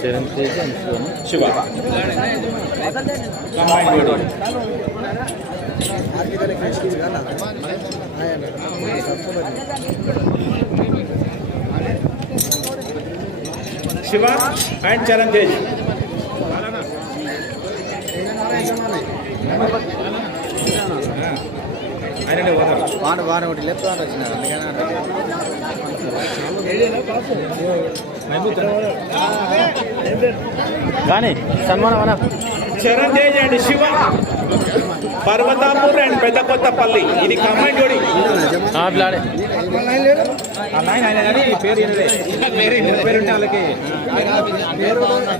Charan Tej and శివను Shiva Shiva and Charan ఆయన వాడు వాడు ఒకటి లెఫ్ట్ వాడు వచ్చినారు కానీ సన్మానం అన్న చరణ్ తేజ్ అండ్ శివ. పర్వతాపూర్ అండ్ పెద్ద కొత్తపల్లి. ఇది కమాండ్ జోడి.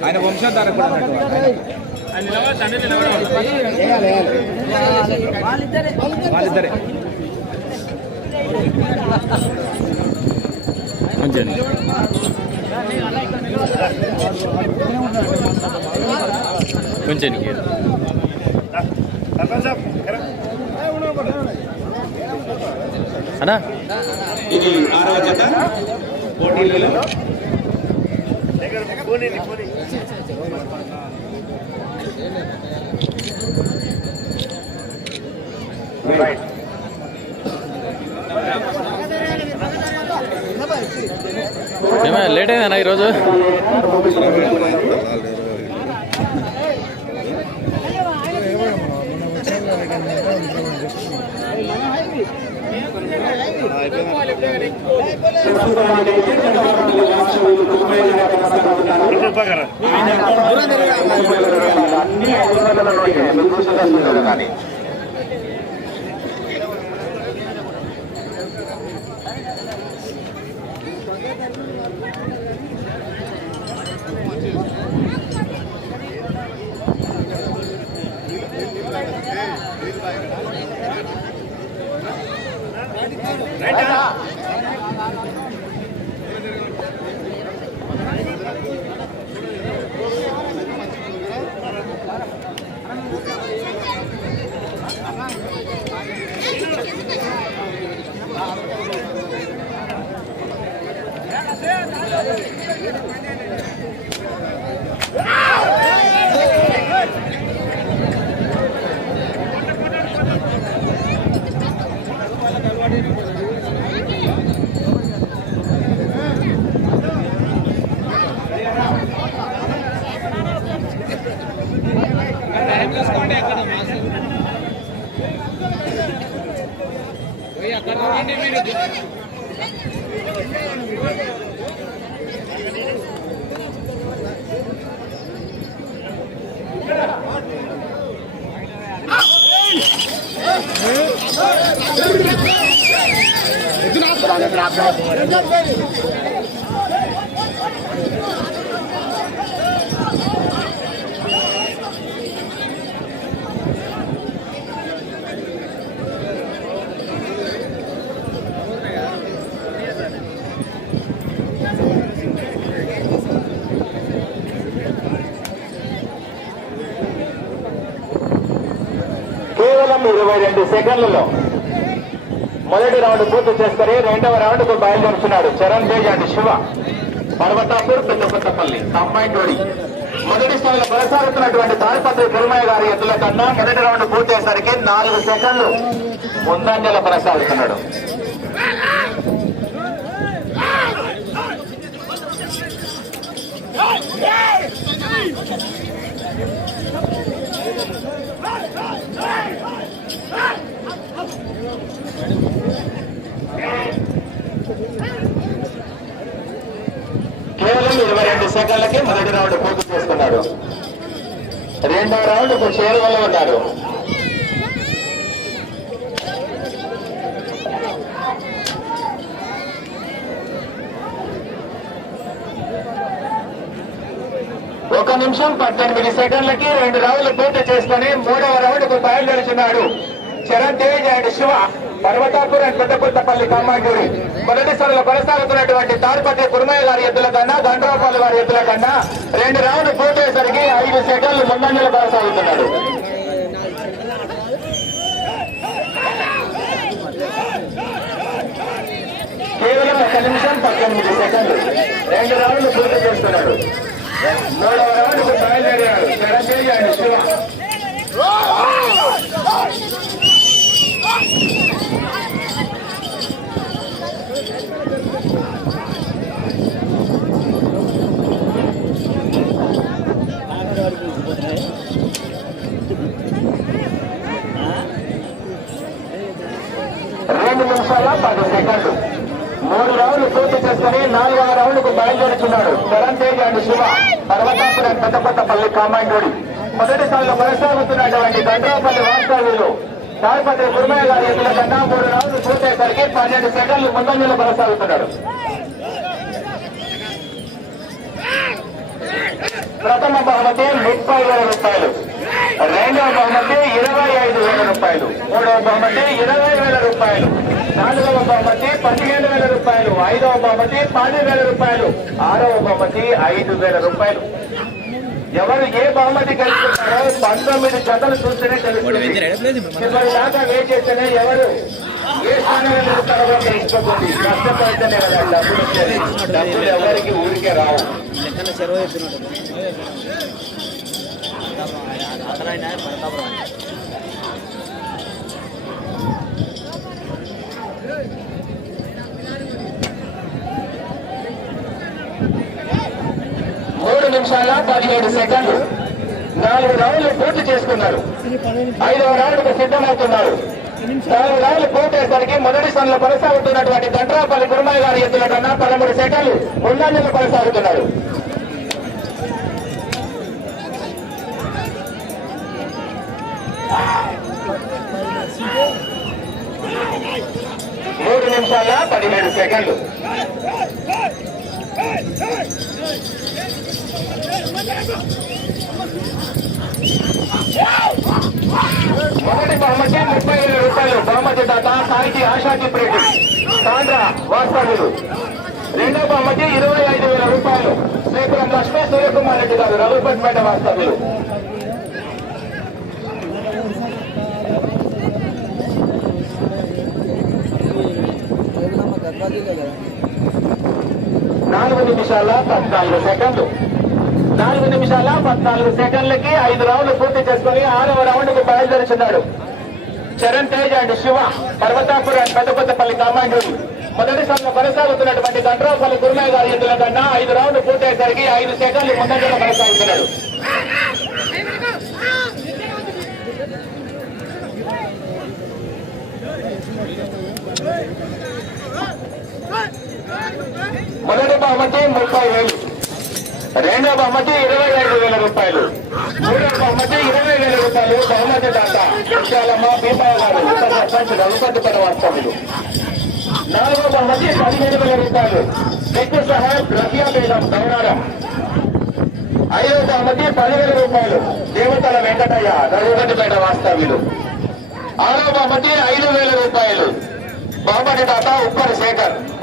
ఆయన వంశధార కూడా వాళ్ళిద్దరే. మంచిగా కొంచెం అన్నా? ఇది ఆరవ జత పోటీలలో రైట్ ఏమైనా లేట్ అయిందన్నా ఈరోజు Good. ఎదురు ఆపుతాను ఎదురు ఆపుతాను కేవలం ఇరవై రెండు సెకండ్లలో మొదటి రౌండ్ పూర్తి చేసుకుని రెండవ రౌండ్కు బయలుదేరుతున్నాడు. చరణ్ తేజ్ అండ్ శివ. పర్వతాపూర్ పెద్ద కొత్తపల్లి కంబైన్ జోడి మొదటి స్థాయిలో కొనసాగుతున్నటువంటి తాడిపత్రి తిరుమల గారి ఎద్దుల కన్నా మొదటి రౌండ్ పూర్తయ్యేసరికి నాలుగు సెకండ్లు ముందంజలో కొనసాగుతున్నాడు. కేవలం ఇరవై రెండు సెకండ్లకి మొదటి రౌండ్ పూర్తి చేసుకున్నాడు. రెండవ రౌండ్కు వల్ల ఉన్నారు ఒక నిమిషం పద్దెనిమిది సెకండ్లకి రెండు రౌండ్లు పూర్తి చేసుకుని మూడవ రౌండ్కు కు బయలుదేరుచున్నాడు తేజ్ అండ్ శివ పర్వతాపూర్ అండ్ పెద్దకొత్తపల్లి కమ్మాండూరి మొదటిసారిలో కొనసాగుతున్నటువంటి తాడిపత్రి కురుమయ్య గారి ఎద్దుల కన్నా దండరాపాల్ గారి ఎద్దుల కన్నా రెండు రౌండ్లు పూర్తయ్యేసరికి ఐదు సెకండ్లు ముందంజలు కొనసాగుతున్నాడు కేవలం ఒక నిమిషం పద్దెనిమిది సెకండ్లు. రెండు రౌండ్లు పూర్తి చేస్తున్నాడు మూడవ రౌండ్కు బయలుదేరారు చిరంజీవి అండ్ శివ రెండు నిమిషాల పది సెకండ్లు. మూడు రౌండ్లు పూర్తి చేసుకుని నాలుగవ రౌండ్కు బయలుదేరుతున్నాడు చరణ్ తేజ్ అండ్ శివ. పర్వతాపురం పెద్దపట్టపల్లి కామాండోడి మొదటి కొనసాగుతున్నటువంటి గండ్రాపల్లి వాస్తవ్యులు తాడిపత్రి గురుమయ్య గారి ఎదుల కన్నా మూడు రౌండ్లు పూర్తయ్యేసరికి పన్నెండు సెకండ్లు ముందంజలు కొనసాగుతున్నాడు. ప్రథమ బహుమతి ముప్పై వేల రూపాయలు. రెండవ బహుమతి ఇరవై ఐదు వేల రూపాయలు. మూడవ బహుమతి ఇరవై వేల రూపాయలు. నాలుగవ బహుమతి పదిహేను వేల రూపాయలు. ఐదవ బహుమతి పది వేల రూపాయలు. ఆరవ బహుమతి ఐదు వేల రూపాయలు. ఎవరు ఏ బహుమతి గెలుచుకున్నారో పంతొమ్మిది జతలు చూస్తేనే తెలుస్తుంది. చివరి దాకా వెయిట్ చేస్తేనే ఎవరు ఏ స్థానంలో నిలుస్తారో తెలుసుకోతుంది కష్టపడితేనే కదా డబ్బులు డబ్బులు ఎవరికి ఊరికే రావు. మూడు నిమిషాల పదిహేడు సెకండ్లు. నాలుగు రౌండ్లు పూర్తి చేసుకున్నారు. ఐదవ రౌండ్కు సిద్ధమవుతున్నారు. నాలుగు రౌండ్లు పూర్తయ్యేసరికి మొదటి స్థానంలో కొనసాగుతున్నటువంటి దండ్రాపల్లి గురుమయ్య గారు ఎత్తున కన్నా పదమూడు సెకండ్లు ముందంజలు కొనసాగుతున్నారు మూడు నిమిషాల పదిహేడు సెకండ్లు. మొదటి బహుమతి ముప్పై ఏడు రూపాయలు. బహుమతి దాత సాహితీ ఆశాకి ప్రేటి సాంద్ర వాస్తవులు రెండో బహుమతి ఇరవై ఐదు వేల రూపాయలు. శ్రీపురం లక్ష్మీ సూర్యకుమార్ రెడ్డి గారు రఘుపతిపేట వాస్తవ్యులు. నాలుగు నిమిషాల పద్నాలుగు సెకండ్లు. నాలుగు నిమిషాల పద్నాలుగు సెకండ్లకి ఐదు రౌండ్లు పూర్తి చేసుకుని ఆరవ రౌండ్కు బయలుదేరుచున్నాడు. చరణ్ తేజ్ అండ్ శివ పర్వతాపురం పెద్దకొత్తపల్లి కమాండోలు మొదటి స్థానంలో కొనసాగుతున్నటువంటి గండ్రాపల్లి గురుమయ్య గారి ఎదుల కన్నా ఐదు రౌండ్లు పూర్తయ్యేసరికి ఐదు సెకండ్లు ముందంజలో కొనసాగుతున్నాడు. మొదటి బహుమతి ముప్పై వేలు. రెండో బహుమతి ఇరవై ఐదు వేల రూపాయలు. మూడో బహుమతి ఇరవై వేల రూపాయలు. బహుమతి దాత విశాలమ్మ భీమా గారు. ఉప సర్పంచ్ రఘుపతి వాస్తవ్యులు నాలుగో బహుమతి పదిహేను వేల రూపాయలు. ఎక్కువ సహాయం రఫియా బేగం గౌరారం ఐదో బహుమతి పదివేల రూపాయలు. దేవతల వెంకటయ్య రఘుపతిపేట వాస్తవ్యులు. ఆరో బహుమతి ఐదు వేల రూపాయలు. బహుమతి దాత ఉప్పర్ శేఖర్.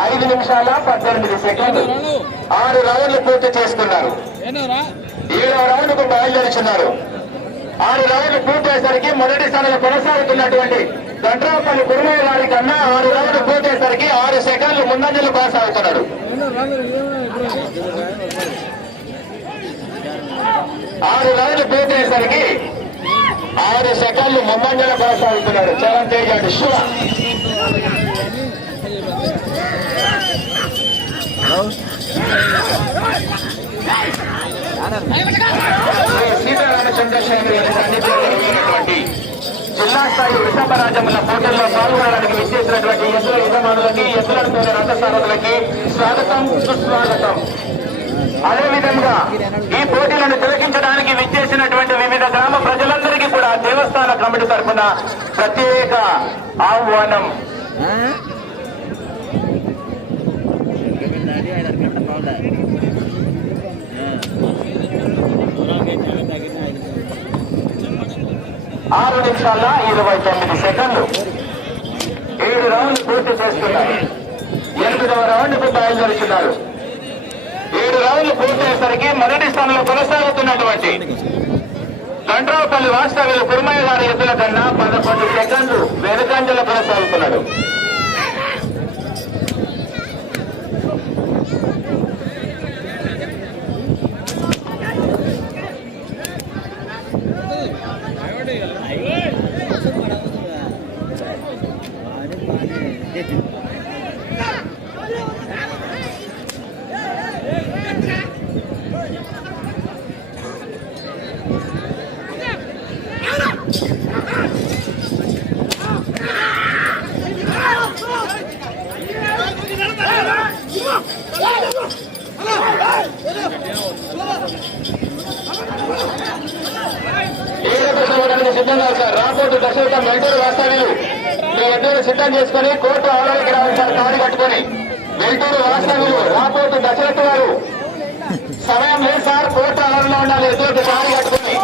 ఐదు నిమిషాల పద్దెనిమిది సెకండ్లు. ఆరు రౌండ్లు పూర్తి చేసుకున్నారు. ఏడవ రౌండ్కు బయలుదేరుచున్నారు. ఆరు రౌండ్లు పూర్తయ్యేసరికి మొదటి స్థానంలో కొనసాగుతున్నటువంటి దండ్రాపల్లి కురుమయ్య గారి కన్నా ఆరు రౌండ్లు పూర్తయ్యేసరికి ఆరు సెకండ్లు ముందంజలు కొనసాగుతున్నాడు. ఆరు రౌండ్లు పూర్తయ్యేసరికి ఆరు సెకండ్లు ముందంజలు కొనసాగుతున్నాడు. చరణ్ తేజ్ శివ. జిల్లా స్థాయి వృషభ రాజ్యముల పోటీల్లో పాల్గొనడానికి విచ్చేసినటువంటి ఎద్దుల యజమానులకి ఎద్దులతోని రథసారథులకి స్వాగతం సుస్వాగతం. అదేవిధంగా ఈ పోటీలను తిలకించడానికి విచ్చేసినటువంటి వివిధ గ్రామ ప్రజలందరికీ కూడా దేవస్థాన కమిటీ తరఫున ప్రత్యేక ఆహ్వానం. ఆరు నిమిషాల ఇరవై తొమ్మిది సెకండ్లు. ఏడు రౌండ్లు పూర్తి చేస్తున్నారు ఎనిమిదవ రౌండ్కు బయలుదేరుతున్నారు ఏడు రౌండ్లు పూర్తయ్యేసరికి మొదటి స్థానంలో కొనసాగుతున్నటువంటి బండ్రావుపల్లి వాస్తవ్యులు కురుమయ్య గారి ఎదుల కన్నా పదకొండు సెకండ్లు వెనుకంజలు కొనసాగుతున్నాడు. రాబోతు దశరథం వెంటూరు వాస్తవ్యులు మీ ఇద్దరు సిద్ధం చేసుకుని కోర్టు ఆవరణకి రావాలి సార్ కట్టుకొని. వెంటూరు వాస్తవ్యులు రాబోతు దశరథ గారు. సమయం లేదు సార్ కోర్టు ఆవరణలో ఉండాలి. ఎదురు కాడి కట్టుకొని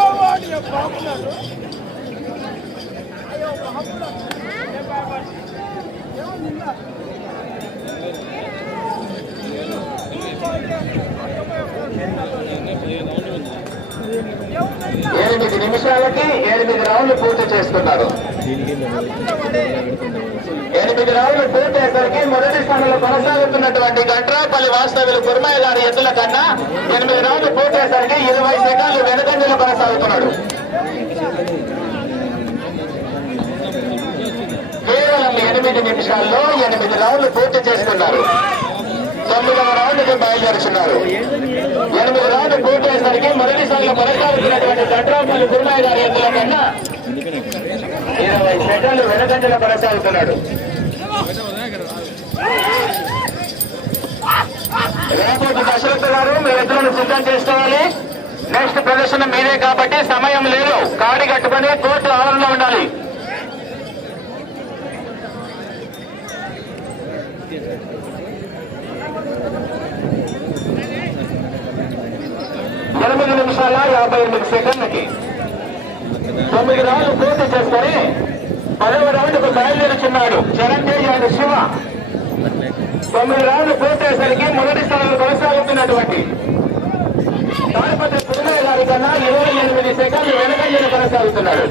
ఎనిమిది నిమిషాలకి ఎనిమిది రౌండ్లు పూర్తి చేస్తున్నారు. ఎనిమిది రౌండ్లు పూర్తి మొదటి స్థానంలో కొనసాగుతున్నటువంటి గంట్రాపల్లి వాస్తవ్యులు కుర్మయ్య గారి ఎద్దుల కన్నా ఎనిమిది రౌండ్లు పూర్తయ్యేసరికి ఇరవై సెకండ్లు వెనుకంజలు కొనసాగుతున్నాడు. కేవలం ఎనిమిది నిమిషాల్లో ఎనిమిది రౌండ్లు పూర్తి చేస్తున్నారు తొమ్మిదవ రౌండ్కి బయలుదేరుతున్నారు. ఎనిమిది రౌండ్లు పూర్తి అయ్యేసరికి మొదటిసారిగా స్థానంలో కొనసాగుతున్నటువంటి గంట్రాపల్లి కుర్మయ్య గారి ఎద్దుల కన్నా ఇరవై సెకండ్లు వెనుకంజలో కొనసాగుతున్నాడు. రేపటి దశరథ గారు మీ ఎద్దులను సిద్ధం చేసుకోవాలి. నెక్స్ట్ ప్రదర్శన మీదే కాబట్టి సమయం లేదు. కాడి కట్టుకొని కోర్టు ఆవరణలో ఉండాలి ఎనిమిది నిమిషాల యాభై ఎనిమిది సెకండ్లకి తొమ్మిది రౌండ్లు పూర్తి చేసుకొని పదవ రౌండ్కు బయలుదేరుచున్నాడు చరణ్ తేజ్ అండ్ శివ. తొమ్మిది రౌండ్లు పూర్తయ్యేసరికి మొదటి స్థానంలో కొనసాగుతున్నటువంటి తాడిపత్రి కుటుంబయ్య గారి కన్నా ఇరవై ఎనిమిది సెకండ్లు వెనకంజలు కొనసాగుతున్నాడు.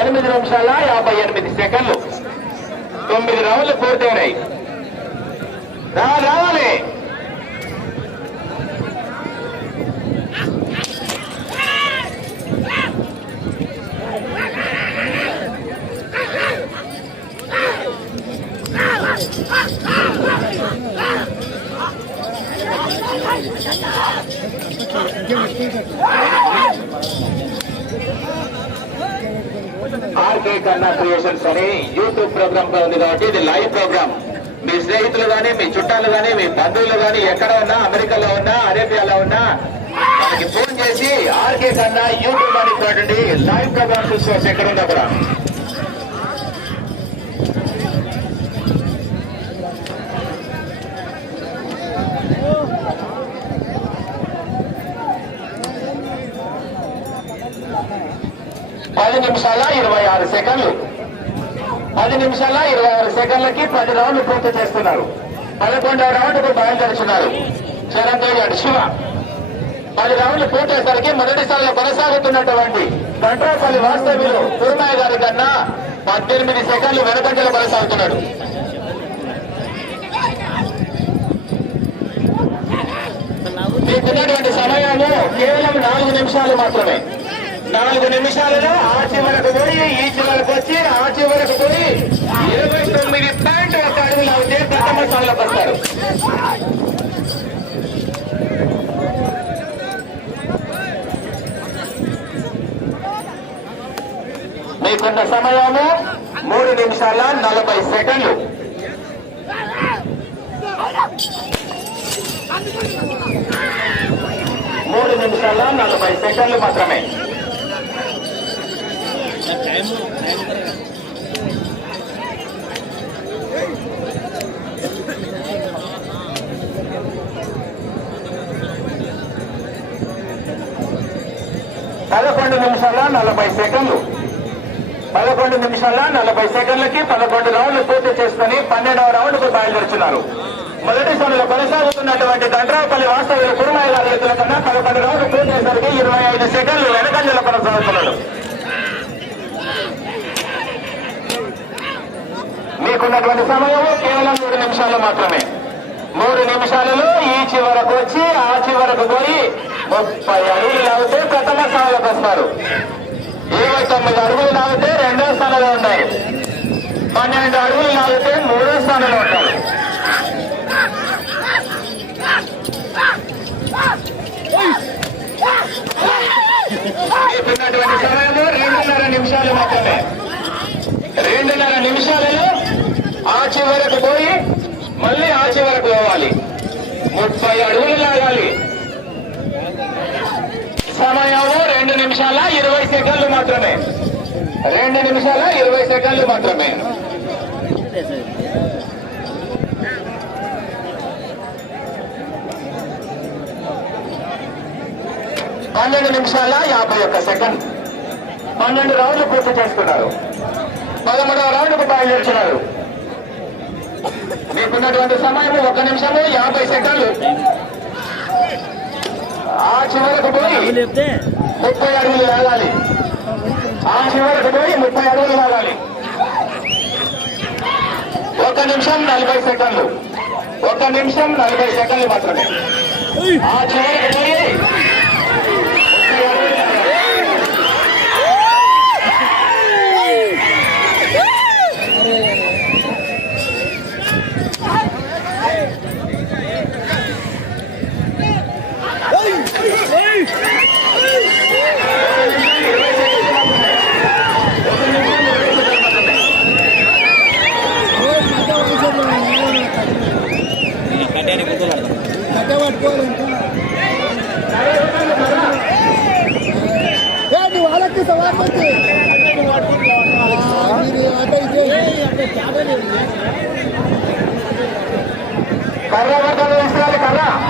ఎనిమిది నిమిషాల యాభై ఎనిమిది సెకండ్లు. తొమ్మిది రౌండ్లు పూర్తయినాయి. రావాలి. ఆర్కే కన్నా క్రియేషన్స్ అని యూట్యూబ్ ప్రోగ్రామ్గా ఉంది కాబట్టి ఇది లైవ్ ప్రోగ్రామ్. మీ స్నేహితులు గాని మీ చుట్టాలు గాని మీ బంధువులు గాని ఎక్కడ ఉన్నా అమెరికాలో ఉన్నా అరేబియాలో ఉన్నా వాళ్ళకి ఫోన్ చేసి ఆర్కే కన్నా యూట్యూబ్ అని చూడండి లైవ్ ప్రోగ్రామ్ చూసుకోవచ్చు ఎక్కడ ఉన్నా కూడా పది నిమిషాల ఇరవై ఆరు సెకండ్లు. పది నిమిషాల ఇరవై ఆరు సెకండ్లకి పది రౌండ్లు పూర్తి చేస్తున్నారు. పదకొండవ రౌండ్కు బయలుదేరుతున్నారు. చరణ్ దేవి అండ్ శివ. పది రౌండ్లు పూర్తయ్యేసరికి మొదటిసారిలో కొనసాగుతున్నటువంటి గంట్రాపల్లి వాస్తవ్యులు పూర్ణయ్య గారి కన్నా పద్దెనిమిది సెకండ్లు వెనకంజలో కొనసాగుతున్నాడు. మీకున్నటువంటి సమయాలు కేవలం నాలుగు నిమిషాలు మాత్రమే. నాలుగు నిమిషాలలో ఆ చివరకు పోయి ఈ చివరకు వచ్చి ఆ చివరకు పోయి ఇరవై తొమ్మిది పాయింట్ ఒక అడుగులు అవుతే ప్రథమ స్థానంలో వస్తారు మీకున్న సమయము మూడు నిమిషాల నలభై సెకండ్లు. మూడు నిమిషాల నలభై సెకండ్లు మాత్రమే. పదకొండు నిమిషాల నలభై సెకండ్లు. పదకొండు నిమిషాల నలభై సెకండ్లకి పదకొండు రౌండ్లు పూర్తి చేసుకుని పన్నెండవ రౌండ్కు బయలుదేరుతున్నారు మొదటి స్థానంలో కొనసాగుతున్నటువంటి దండ్రాపల్లి వాస్తవ్యుల కురుమయ్య గారి ఎత్తుల కన్నా పదకొండు రౌండ్లు పూర్తయ్యేసరికి ఇరవై ఐదు సెకండ్లు వెనకంజలో కొనసాగుతున్నాడు మీకున్నటువంటి సమయం కేవలం మూడు నిమిషాలు మాత్రమే. మూడు నిమిషాలలో ఈ చివరకు వచ్చి ఆ చివరకు పోయి ముప్పై అడుగులు లాగితే ప్రథమ స్థానంలోకి వస్తారు. ఇరవై తొమ్మిది అడుగులు లాగితే రెండో స్థానంలో ఉంటారు. పన్నెండు అడుగులు లాగితే మూడో స్థానంలో ఉంటారు. మీకున్నటువంటి సమయము రెండున్నర నిమిషాలు మాత్రమే. రెండున్నర నిమిషాలలో ఆ చివరకు పోయి మళ్ళీ ఆ చివరకు పోవాలి. ముప్పై అడుగులు లాగాలి. సమయము రెండు నిమిషాల ఇరవై సెకండ్లు మాత్రమే. రెండు నిమిషాల ఇరవై సెకండ్లు మాత్రమే. పన్నెండు నిమిషాల యాభై ఒక్క సెకండ్. పన్నెండు రౌండ్లు పూర్తి చేస్తున్నారు పదమూడవ రౌండ్కు బయలుదేరుతున్నారు. మీకున్నటువంటి సమయం ఒక నిమిషము యాభై సెకండ్లు. ఆ చివరకు పోయి ముప్పై అడుగులు లాగాలి. ఆ చివరకు పోయి ముప్పై అడుగులు లాగాలి. ఒక నిమిషం నలభై సెకండ్లు. ఒక నిమిషం నలభై సెకండ్లు మాత్రమే. ఆ చివరకు పోయి 不要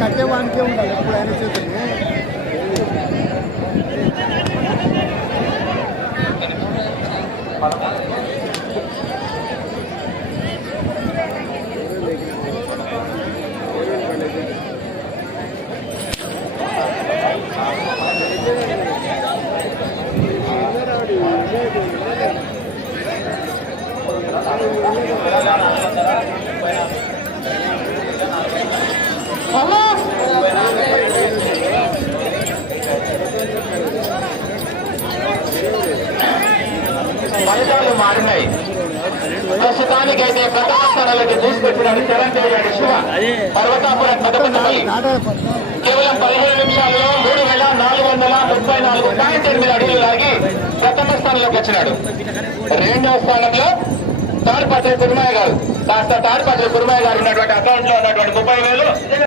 కట్టేవానికే ఉండాలి ఇప్పుడు ఆయన చేతుంది ఫలితాలు మారినాయి. ప్రస్తుతానికైతే ప్రధాన స్థానాలకి తీసుకొచ్చినాడు తెలంగాణ శివ. పర్వతాపురం పెద్దపల్లి కేవలం పదిహేను నిమిషాల్లో మూడు వేల నాలుగు వందల ముప్పై నాలుగు పాయింట్ ఎనిమిది అడుగులు లాగి ప్రథమ స్థానంలోకి వచ్చినాడు. రెండవ స్థానంలో తాడిపత్రి కుర్మయ్య గారు. కాస్త తాడిపత్రి కుర్మయ్య గారు ఉన్నటువంటి అకౌంట్లో ఉన్నటువంటి ముప్పై వేలు